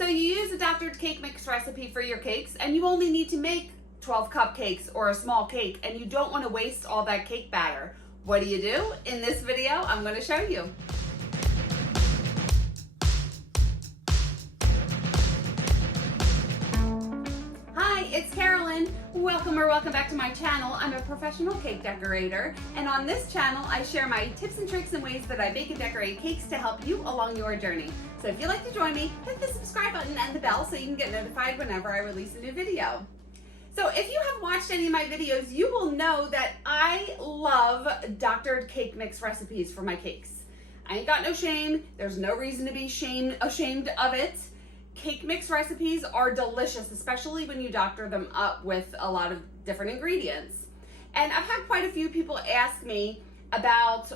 So you use a doctored cake mix recipe for your cakes, and you only need to make 12 cupcakes or a small cake, and you don't want to waste all that cake batter. What do you do? In this video, I'm going to show you. Hi, it's Carolyn. Welcome back to my channel. I'm a professional cake decorator, and on this channel, I share my tips and tricks and ways that I bake and decorate cakes to help you along your journey. So if you'd like to join me, hit the subscribe button and the bell so you can get notified whenever I release a new video. So if you have watched any of my videos, you will know that I love doctored cake mix recipes for my cakes. I ain't got no shame. There's no reason to be ashamed of it. Cake mix recipes are delicious, especially when you doctor them up with a lot of different ingredients. And I've had quite a few people ask me about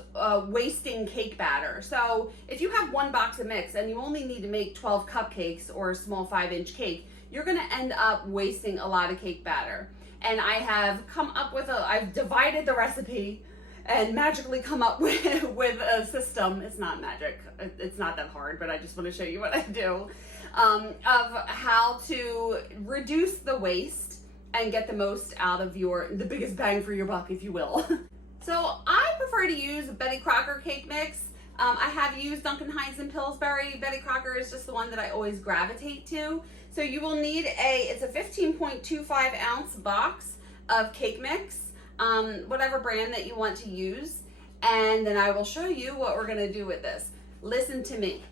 wasting cake batter. So if you have one box of mix and you only need to make 12 cupcakes or a small 5-inch cake, you're gonna end up wasting a lot of cake batter. And I have come up with I've divided the recipe and magically come up with a system. It's not magic, it's not that hard, but I just wanna show you what I do, of how to reduce the waste and get the most out of the biggest bang for your buck, if you will. So I prefer to use Betty Crocker cake mix. I have used Duncan Hines and Pillsbury. Betty Crocker is just the one that I always gravitate to. So you will need it's a 15.25 ounce box of cake mix, whatever brand that you want to use. And then I will show you what we're gonna do with this. Listen to me.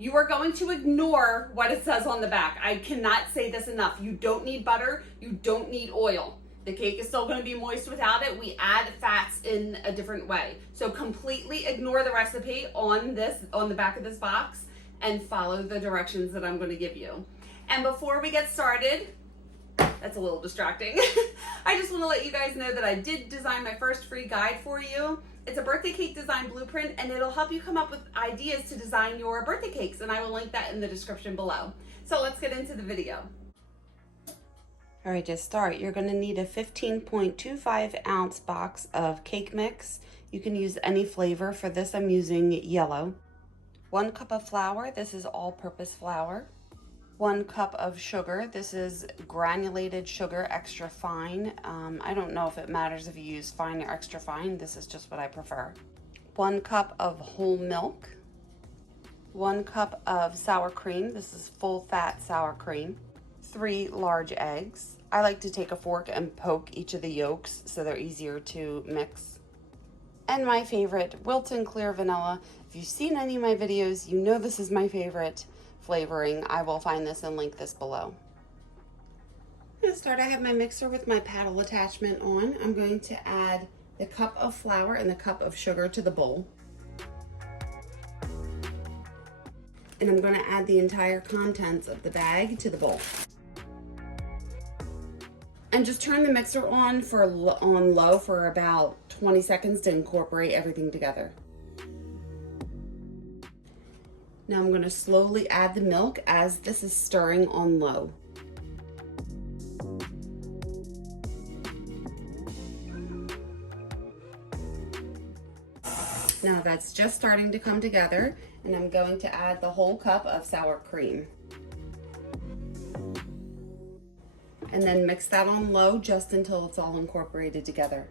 You are going to ignore what it says on the back. I cannot say this enough. You don't need butter, you don't need oil. The cake is still going to be moist without it. We add fats in a different way. So completely ignore the recipe on the back of this box and follow the directions that I'm going to give you. And before we get started, that's a little distracting. I just want to let you guys know that I did design my first free guide for you. It's a birthday cake design blueprint, and it'll help you come up with ideas to design your birthday cakes. And I will link that in the description below. So let's get into the video. All right, to start, you're gonna need a 15.25 ounce box of cake mix. You can use any flavor. For this, I'm using yellow. 1 cup of flour, this is all-purpose flour. 1 cup of sugar, this is granulated sugar, extra fine. I don't know if it matters if you use fine or extra fine, this is just what I prefer. 1 cup of whole milk. 1 cup of sour cream, this is full-fat sour cream. 3 large eggs. I like to take a fork and poke each of the yolks so they're easier to mix. And my favorite, Wilton Clear Vanilla. If you've seen any of my videos, you know this is my favorite flavoring. I will find this and link this below. To start, I have my mixer with my paddle attachment on. I'm going to add the cup of flour and the cup of sugar to the bowl. And I'm going to add the entire contents of the bag to the bowl. And just turn the mixer on low for about 20 seconds to incorporate everything together. Now I'm going to slowly add the milk as this is stirring on low. Now that's just starting to come together, and I'm going to add the whole cup of sour cream. And then mix that on low just until it's all incorporated together.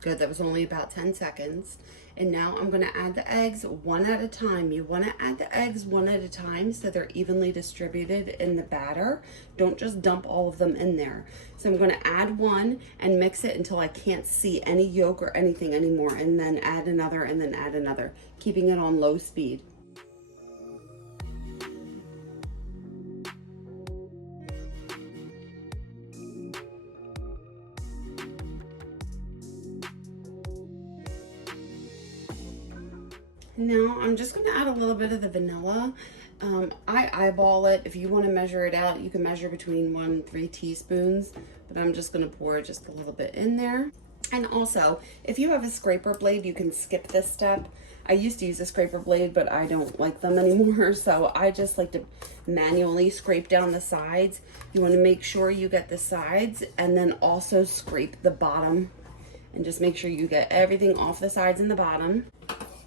Good, that was only about 10 seconds. And now I'm gonna add the eggs one at a time. You wanna add the eggs one at a time so they're evenly distributed in the batter. Don't just dump all of them in there. So I'm gonna add one and mix it until I can't see any yolk or anything anymore, and then add another and then add another, keeping it on low speed. Now I'm just going to add a little bit of the vanilla. I eyeball it. If you want to measure it out, you can measure between 1 and 3 teaspoons, but I'm just going to pour just a little bit in there. And also, if you have a scraper blade, you can skip this step. I used to use a scraper blade, but I don't like them anymore, so I just like to manually scrape down the sides. You want to make sure you get the sides and then also scrape the bottom, and just make sure you get everything off the sides and the bottom.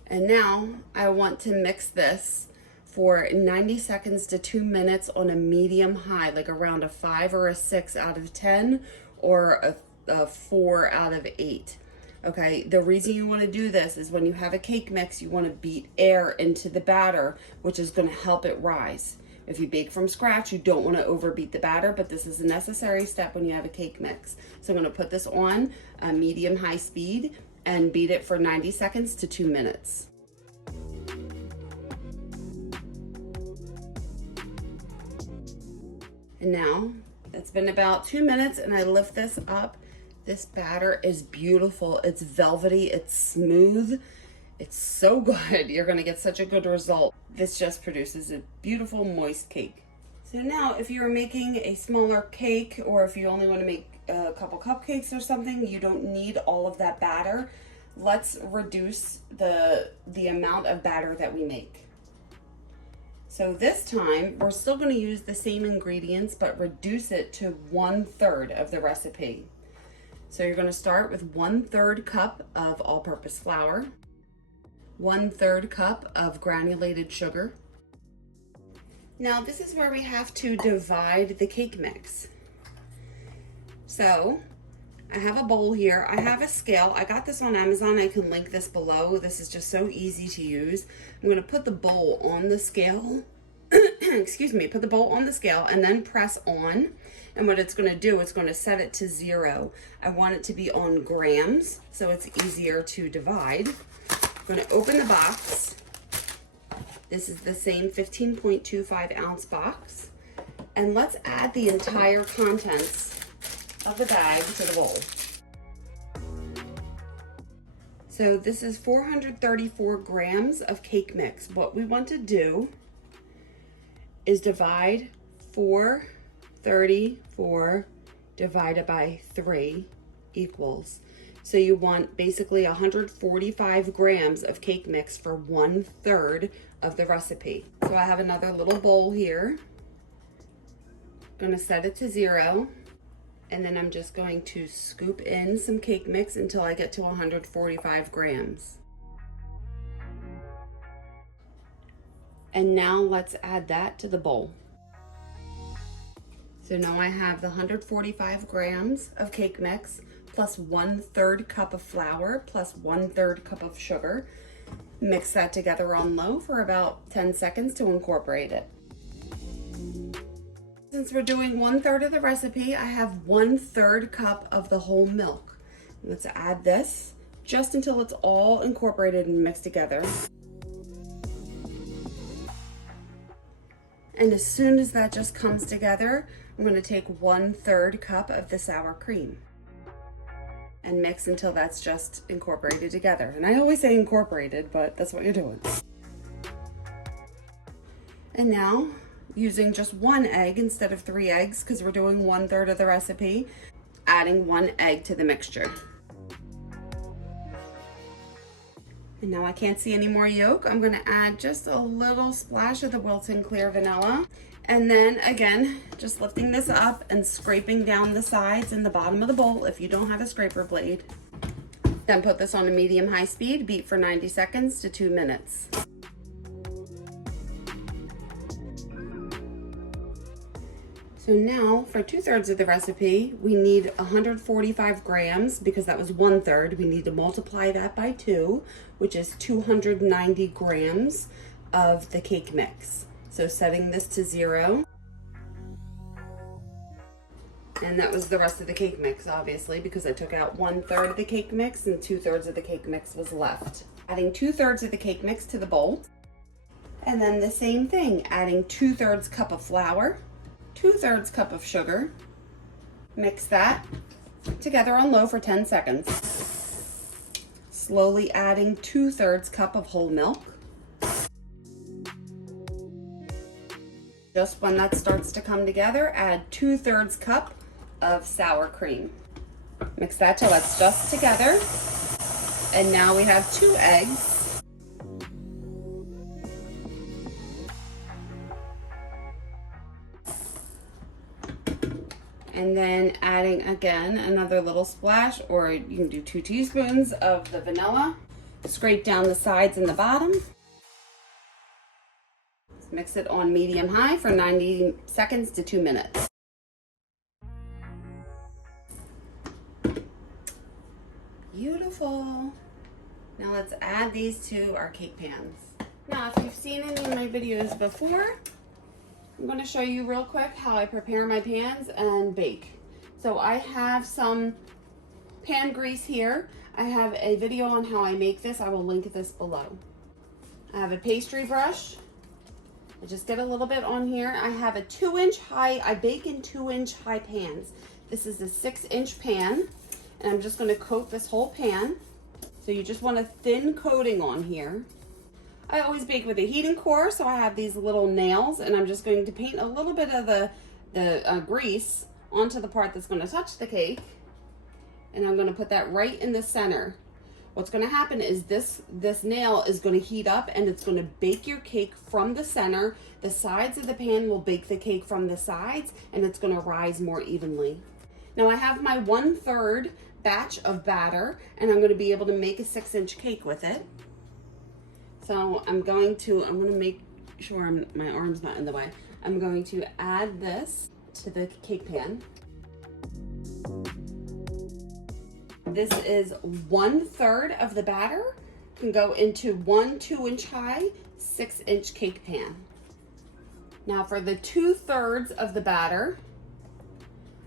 And now I want to mix this for 90 seconds to 2 minutes on a medium high, like around a 5 or a 6 out of 10 or a 4 out of 8. Okay, the reason you want to do this is when you have a cake mix, you want to beat air into the batter, which is going to help it rise. If you bake from scratch, you don't want to overbeat the batter, but this is a necessary step when you have a cake mix. So I'm going to put this on a medium-high speed and beat it for 90 seconds to 2 minutes. And now it's been about 2 minutes and I lift this up. This batter is beautiful. It's velvety, it's smooth. It's so good. You're gonna get such a good result. This just produces a beautiful moist cake. So now if you're making a smaller cake, or if you only wanna make a couple cupcakes or something, you don't need all of that batter. Let's reduce the amount of batter that we make. So this time, we're still gonna use the same ingredients, but reduce it to 1/3 of the recipe. So you're gonna start with 1/3 cup of all-purpose flour, 1/3 cup of granulated sugar. Now this is where we have to divide the cake mix. So I have a bowl here, I have a scale. I got this on Amazon, I can link this below. This is just so easy to use. I'm gonna put the bowl on the scale, excuse me, put the bowl on the scale and then press on. And what it's gonna do, it's gonna set it to 0. I want it to be on grams, so it's easier to divide. I'm gonna open the box. This is the same 15.25 ounce box. And let's add the entire contents of the bag to the bowl. So this is 434 grams of cake mix. What we want to do is divide 434 divided by 3 equals. So you want basically 145 grams of cake mix for 1/3 of the recipe. So I have another little bowl here. I'm gonna set it to 0. And then I'm just going to scoop in some cake mix until I get to 145 grams. And now let's add that to the bowl. So now I have the 145 grams of cake mix plus 1/3 cup of flour plus 1/3 cup of sugar. Mix that together on low for about 10 seconds to incorporate it. Since we're doing 1/3 of the recipe, I have 1/3 cup of the whole milk. Let's add this just until it's all incorporated and mixed together. And as soon as that just comes together, I'm going to take 1/3 cup of the sour cream and mix until that's just incorporated together. And I always say incorporated, but that's what you're doing. And now, using just 1 egg instead of 3 eggs, because we're doing 1/3 of the recipe, adding 1 egg to the mixture. And now I can't see any more yolk. I'm gonna add just a little splash of the Wilton Clear Vanilla. And then again, just lifting this up and scraping down the sides and the bottom of the bowl if you don't have a scraper blade. Then put this on a medium-high speed, beat for 90 seconds to 2 minutes. So now for 2/3 of the recipe, we need 145 grams because that was 1/3. We need to multiply that by 2, which is 290 grams of the cake mix. So setting this to 0. And that was the rest of the cake mix, obviously, because I took out 1/3 of the cake mix and 2/3 of the cake mix was left. Adding 2/3 of the cake mix to the bowl. And then the same thing, adding 2/3 cup of flour, 2/3 cup of sugar. Mix that together on low for 10 seconds. Slowly adding 2/3 cup of whole milk. Just when that starts to come together, add 2/3 cup of sour cream. Mix that till it's just together. And now we have 2 eggs. And then adding again another little splash, or you can do 2 teaspoons of the vanilla. scrape down the sides and the bottom. Let's mix it on medium-high for 90 seconds to 2 minutes. Beautiful. Now let's add these to our cake pans. Now, if you've seen any of my videos before, I'm going to show you real quick how I prepare my pans and bake. So I have some pan grease here. I have a video on how I make this. I will link this below. I have a pastry brush. I just get a little bit on here. I have a 2-inch high, I bake in 2-inch high pans. This is a 6-inch pan, and I'm just going to coat this whole pan. So you just want a thin coating on here. I always bake with a heating core, so I have these little nails, and I'm just going to paint a little bit of the grease onto the part that's going to touch the cake, and I'm going to put that right in the center. What's going to happen is this nail is going to heat up, and it's going to bake your cake from the center. The sides of the pan will bake the cake from the sides, and it's going to rise more evenly. Now I have my 1/3 batch of batter, and I'm going to be able to make a 6-inch cake with it. So I'm going to make sure my arm's not in the way. I'm going to add this to the cake pan. This is 1/3 of the batter can go into one 2-inch high, 6-inch cake pan. Now for the 2/3 of the batter,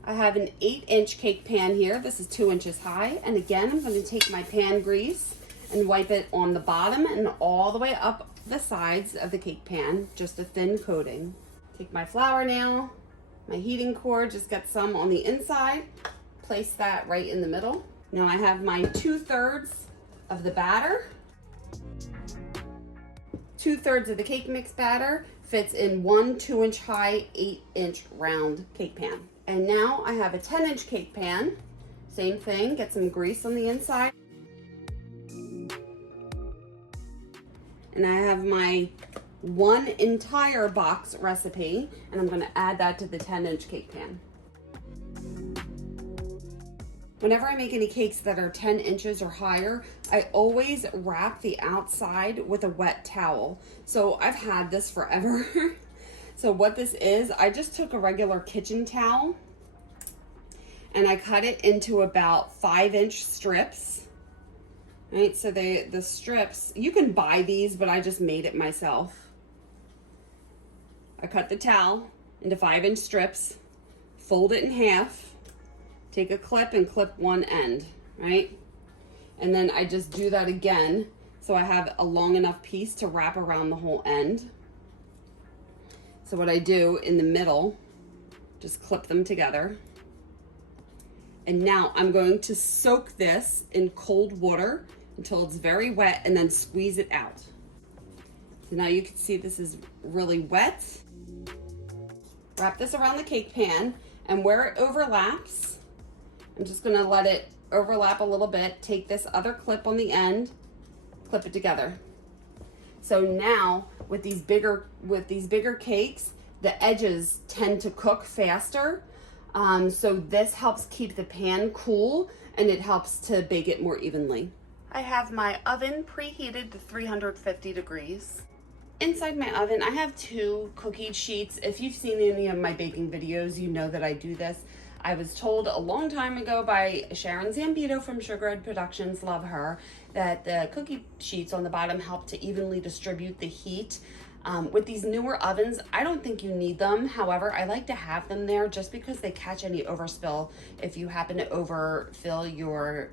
I have an 8-inch cake pan here. This is 2 inches high. And again, I'm going to take my pan grease and wipe it on the bottom and all the way up the sides of the cake pan, just a thin coating. Take my flour now, my heating core, just get some on the inside, place that right in the middle. Now I have my 2/3 of the batter. 2/3 of the cake mix batter fits in one 2-inch high, 8-inch round cake pan. And now I have a 10-inch cake pan. Same thing, get some grease on the inside. And I have my 1 entire box recipe, and I'm going to add that to the 10-inch cake pan. Whenever I make any cakes that are 10 inches or higher, I always wrap the outside with a wet towel. So I've had this forever. So what this is, I just took a regular kitchen towel and I cut it into about 5-inch strips. Right, so the strips, you can buy these, but I just made it myself. I cut the towel into 5-inch strips, fold it in half, take a clip and clip one end, right? And then I just do that again, so I have a long enough piece to wrap around the whole end. So what I do in the middle, just clip them together. And now I'm going to soak this in cold water until it's very wet and then squeeze it out. So now you can see this is really wet. Wrap this around the cake pan, and where it overlaps, I'm just gonna let it overlap a little bit, take this other clip on the end, clip it together. So now with these bigger cakes, the edges tend to cook faster. So this helps keep the pan cool, and it helps to bake it more evenly. I have my oven preheated to 350 degrees. Inside my oven, I have 2 cookie sheets. If you've seen any of my baking videos, you know that I do this. I was told a long time ago by Sharon Zambito from Sugar Ed Productions, love her, that the cookie sheets on the bottom help to evenly distribute the heat. With these newer ovens, I don't think you need them. However, I like to have them there just because they catch any overspill if you happen to overfill your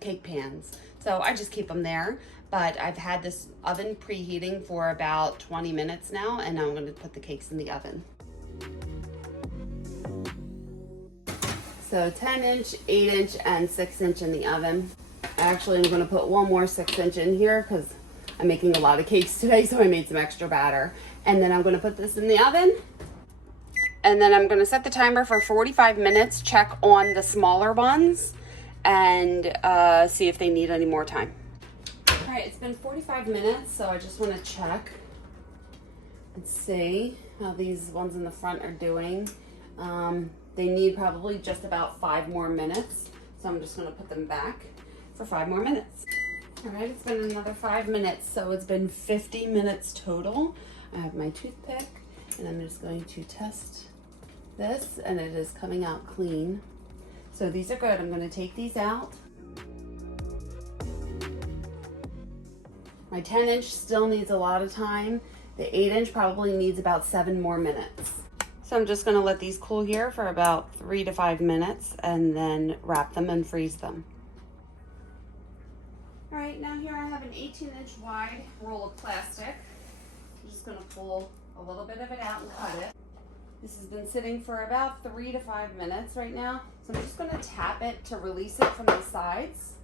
cake pans. So I just keep them there. But I've had this oven preheating for about 20 minutes now, and now I'm going to put the cakes in the oven. So 10-inch, 8-inch, and 6-inch in the oven. Actually, I'm going to put one more 6-inch in here because I'm making a lot of cakes today, so I made some extra batter. And then I'm going to put this in the oven. And then I'm going to set the timer for 45 minutes, check on the smaller ones, and see if they need any more time. All right, it's been 45 minutes, so I just want to check and see how these ones in the front are doing. They need probably just about 5 more minutes, so I'm just going to put them back for 5 more minutes. All right, it's been another 5 minutes, so it's been 50 minutes total. I have my toothpick, and I'm just going to test this, and it is coming out clean. So these are good. I'm going to take these out. My 10-inch still needs a lot of time. The 8-inch probably needs about 7 more minutes. So I'm just going to let these cool here for about 3 to 5 minutes and then wrap them and freeze them. All right, now here I have an 18-inch wide roll of plastic. I'm just going to pull a little bit of it out and cut it. This has been sitting for about 3 to 5 minutes right now. So I'm just going to tap it to release it from the sides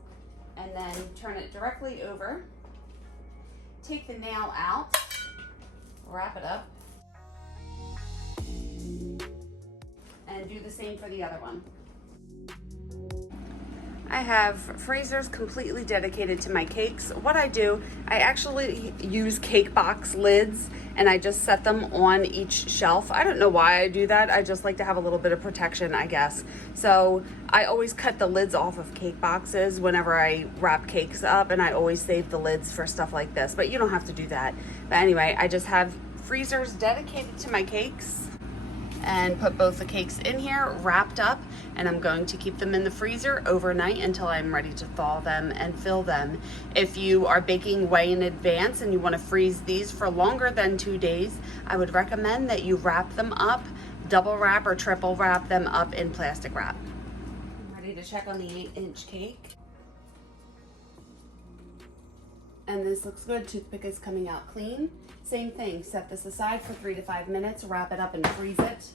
and then turn it directly over. Take the nail out, wrap it up, and do the same for the other one. I have freezers completely dedicated to my cakes. What I do, I actually use cake box lids and I just set them on each shelf. I don't know why I do that. I just like to have a little bit of protection, I guess. So I always cut the lids off of cake boxes whenever I wrap cakes up, and I always save the lids for stuff like this, but you don't have to do that. But anyway, I just have freezers dedicated to my cakes and put both the cakes in here wrapped up, and I'm going to keep them in the freezer overnight until I'm ready to thaw them and fill them. If you are baking way in advance and you want to freeze these for longer than 2 days, I would recommend that you wrap them up, double wrap or triple wrap them up in plastic wrap. I'm ready to check on the 8-inch cake. And this looks good. Toothpick is coming out clean. Same thing, set this aside for 3 to 5 minutes, wrap it up and freeze it.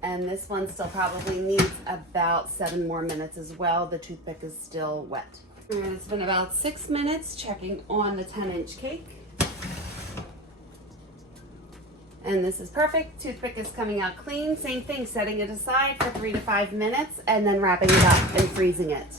And this one still probably needs about 7 more minutes as well. The toothpick is still wet. And it's been about 6 minutes checking on the 10-inch cake. And this is perfect. Toothpick is coming out clean. Same thing, setting it aside for 3 to 5 minutes and then wrapping it up and freezing it.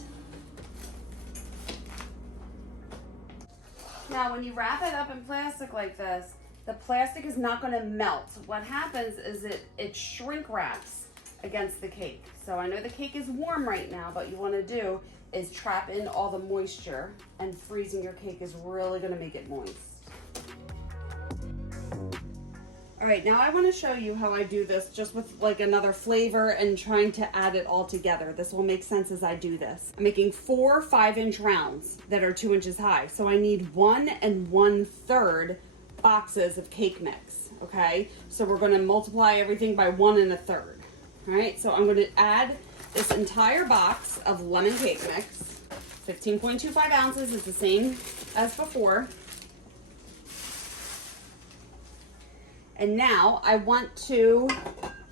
Now, when you wrap it up in plastic like this, the plastic is not going to melt. What happens is it shrink wraps against the cake. So I know the cake is warm right now, but what you want to do is trap in all the moisture, and freezing your cake is really going to make it moist. All right, now I want to show you how I do this just with like another flavor and trying to add it all together. This will make sense as I do this. I'm making 4 5-inch rounds that are 2 inches high. So I need 1 1/3 boxes of cake mix, okay? So we're going to multiply everything by 1 1/3. All right, so I'm going to add this entire box of lemon cake mix. 15.25 ounces is the same as before. And now I want to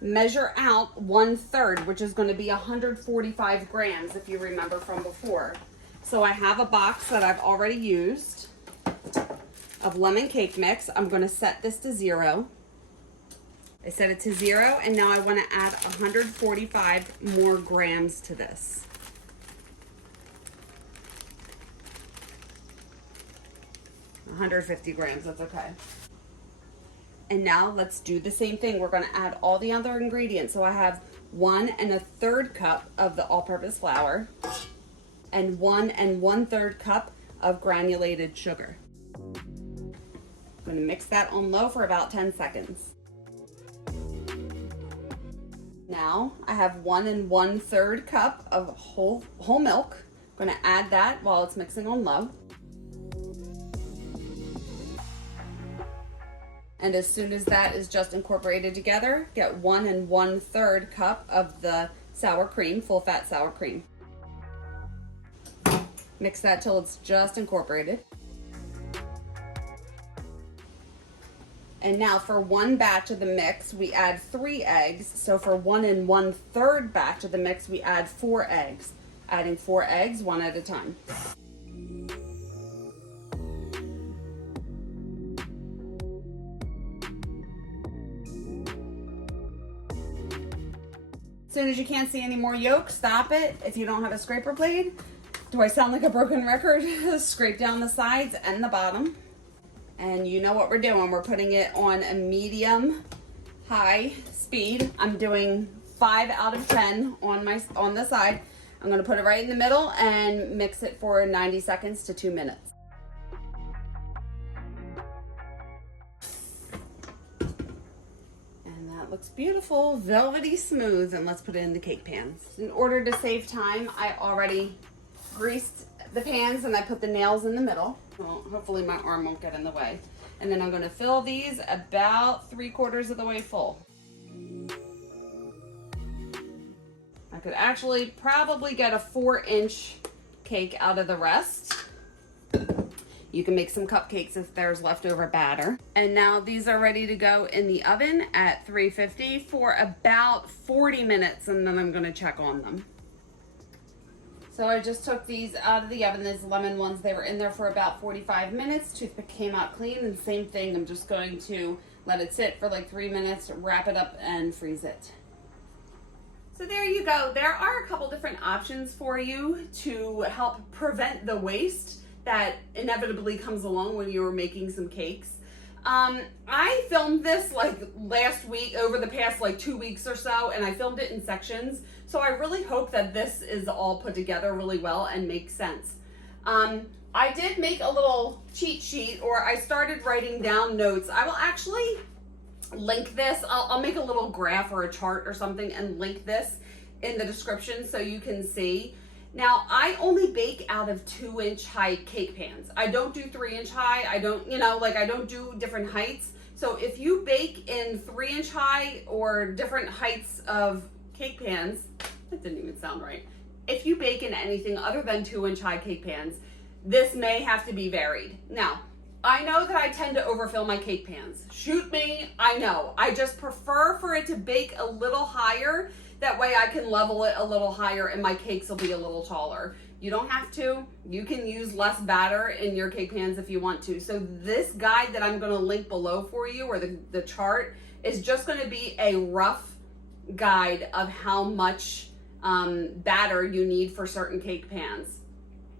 measure out 1/3, which is going to be 145 grams if you remember from before. So I have a box that I've already used of lemon cake mix. I'm going to set this to 0. I set it to 0, and now I want to add 145 more grams to this. $150 grams, that's okay. And now let's do the same thing. We're going to add all the other ingredients. So I have 1 1/3 cup of the all-purpose flour and 1 1/3 cup of granulated sugar. I'm going to mix that on low for about 10 seconds. Now I have 1 1/3 cup of whole milk. I'm going to add that while it's mixing on low. And as soon as that is just incorporated together, get 1 1/3 cup of the sour cream, full fat sour cream. Mix that till it's just incorporated. And now for one batch of the mix, we add 3 eggs. So for 1 1/3 batch of the mix, we add 4 eggs. Adding 4 eggs, 1 at a time. As soon as you can't see any more yolk, stop it. If you don't have a scraper blade, do I sound like a broken record? Scrape down the sides and the bottom. And you know what we're doing. We're putting it on a medium high speed. I'm doing 5 out of 10 on the side. I'm gonna put it right in the middle and mix it for 90 seconds to 2 minutes. And that looks beautiful, velvety smooth, and let's put it in the cake pans. In order to save time, I already greased the pans and I put the nails in the middle. Well, hopefully my arm won't get in the way. And then I'm gonna fill these about 3/4 of the way full. I could actually probably get a 4-inch cake out of the rest. You can make some cupcakes if there's leftover batter. And now these are ready to go in the oven at 350 for about 40 minutes, and then I'm gonna check on them. So I just took these out of the oven, these lemon ones. They were in there for about 45 minutes. Toothpick came out clean, and same thing, I'm just going to let it sit for like 3 minutes, wrap it up, and freeze it. So there you go. There are a couple different options for you to help prevent the waste that inevitably comes along when you're making some cakes. I filmed this like last week, over the past like 2 weeks or so, and I filmed it in sections. So I really hope that this is all put together really well and makes sense. I did make a little cheat sheet, or I started writing down notes. I will actually link this. I'll make a little graph or a chart or something and link this in the description so you can see. Now, I only bake out of 2-inch high cake pans. I don't do 3-inch high. I don't, I don't do different heights. So if you bake in 3-inch high or different heights of cake pans, that didn't even sound right. If you bake in anything other than 2-inch high cake pans, this may have to be varied. Now, I know that I tend to overfill my cake pans. Shoot me, I know. I just prefer for it to bake a little higher. That way I can level it a little higher and my cakes will be a little taller. You don't have to. You can use less batter in your cake pans if you want to. So this guide that I'm gonna link below for you, or the chart, is just gonna be a rough guide of how much batter you need for certain cake pans.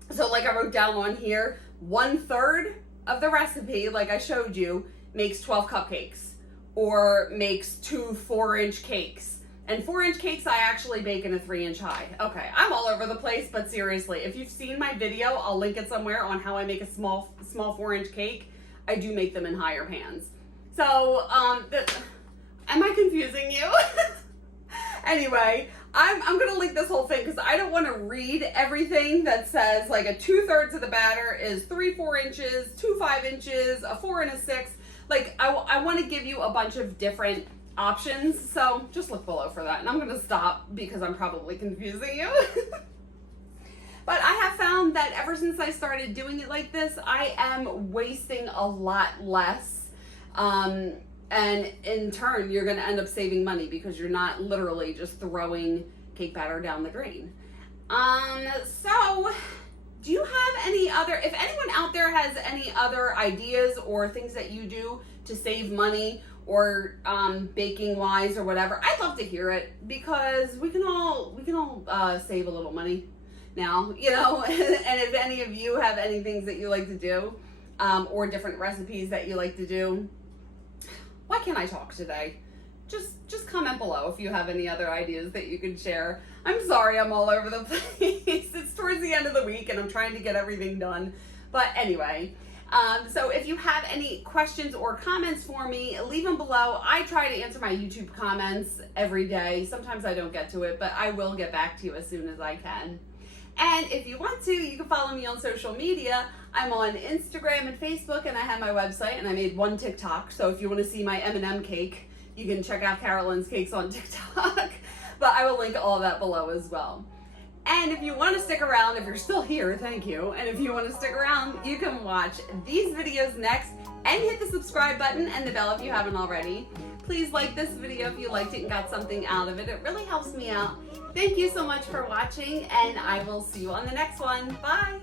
So like I wrote down on here, 1/3 of the recipe, like I showed you, makes 12 cupcakes, or makes 2 4-inch cakes. And 4-inch cakes I actually bake in a 3-inch high. Okay, I'm all over the place, but seriously, if you've seen my video, I'll link it somewhere on how I make a small 4-inch cake. I do make them in higher pans. So, am I confusing you? Anyway, I'm gonna link this whole thing because I don't want to read everything that says like a 2/3 of the batter is 3 4 inches, 2 5 inches, a 4 and a 6. Like I want to give you a bunch of different options, so just look below for that. And I'm gonna stop because I'm probably confusing you. But I have found that ever since I started doing it like this, I am wasting a lot less. And in turn, you're gonna end up saving money because you're not literally just throwing cake batter down the drain. So do you have any other, if anyone out there has any other ideas or things that you do to save money, or baking wise or whatever, I'd love to hear it, because we can all save a little money now, and if any of you have any things that you like to do, or different recipes that you like to do, why can't I talk today? Just comment below if you have any other ideas that you could share. I'm sorry I'm all over the place. It's towards the end of the week and I'm trying to get everything done. But anyway, so if you have any questions or comments for me, leave them below. I try to answer my YouTube comments every day. Sometimes I don't get to it, but I will get back to you as soon as I can. And if you want to, you can follow me on social media. I'm on Instagram and Facebook, and I have my website, and I made one TikTok. So if you want to see my M&M cake, you can check out Karolyns Cakes on TikTok. But I will link all of that below as well. And if you want to stick around, if you're still here, thank you. And if you want to stick around, you can watch these videos next and hit the subscribe button and the bell if you haven't already. Please like this video if you liked it and got something out of it. It really helps me out. Thank you so much for watching, and I will see you on the next one. Bye.